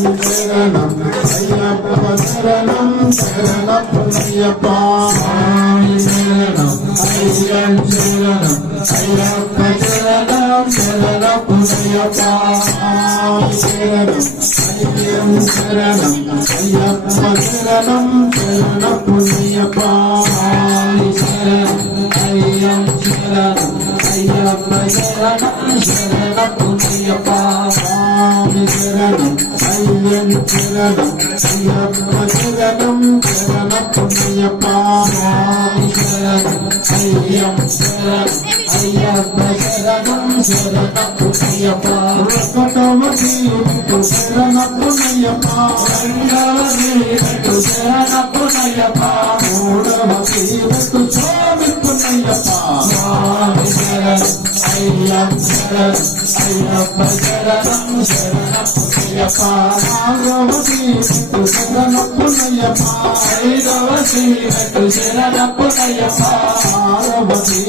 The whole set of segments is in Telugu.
శరణం అయ్యప్ప శరణం శరణమయ్యప్ప శరణం అయ్యం శరణం అయ్యప్ప శరణం శరణమయ్యప్ప శరణం అయ్యం శరణం అయ్యప్ప శరణం శరణమయ్యప్ప శరణం అయ్యం శరణం అయ్యప్ప శరణం శరణమయ్యప్ప స్వామి శరణం అయ్యం శరణం అయ్యప్ప శరణం శరణమయ్యప్ప స్వామి శరణం అయ్యం శరణం అయ్యప్ప శరణం శరణమయ్యప్ప ఒకటవది శరణమయ్యప్ప రెండవది శరణమయ్యప్ప మూడవది స్వామి పుణ్యప్ప స్వామి శరణం అయ్యం శరణం అయ్యప్ప శరణం శరణమయ్యప్ప నాగవది శరణమయ్యప్ప ఐదవది శరణమయ్యప్ప ఆరవది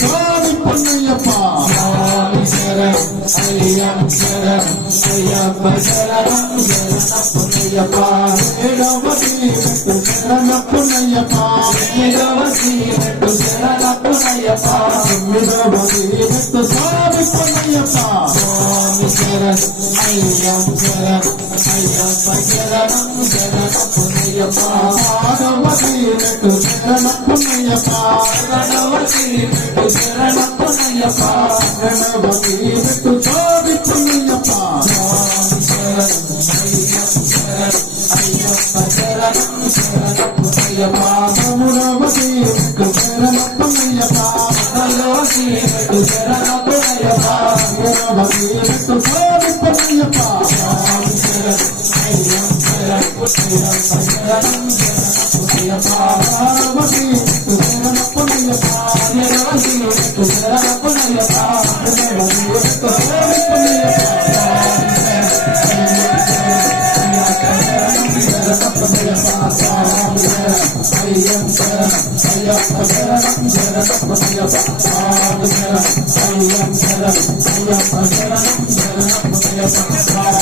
స్వామి పుణ్యప్ప స్వామి శరణం అయ్యం శరణం అయ్యప్ప శరణం శరణమయ్యప్ప ఏడవది శరణమయ్యప్ప ఎనిమిదవది శరణమయ్యప్ప తొమ్మిదవది స్వామి పుణ్యప్ప స్వామి శరణం అయ్యం శరణం అయ్యప్ప శరణం శరణమయ్యప్ప ఆరవది శరణమయ్యప్ప ఏడవది శరణమయ్యప్ప ఎనిమిదవది స్వామి పుణ్యప్ప స్వామి శరణం అయ్యప్ప శరణం శరణమయ్యప్ప మూడవది శరణమయ్యప్ప నాలుగవది శరణమయ్యప్ప ఐదవది స్వామి పుణ్యప్ప స్వామి శరణం అయ్యం శరణం అయ్యప్ప శరణం శరణమయ్యప్ప ఆరవది శరణమయ్యప్ప ఏడవది శరణమయ్యప్ప ఎనిమిదవది స్వామి పుణ్యప్ప అయ్యం శరణం అయ్యప్ప శరణం శరణమయ్యప్ప స్వామి శరణం అయ్యం శరణం అయ్యప్ప శరణం శరణమయ్యప్ప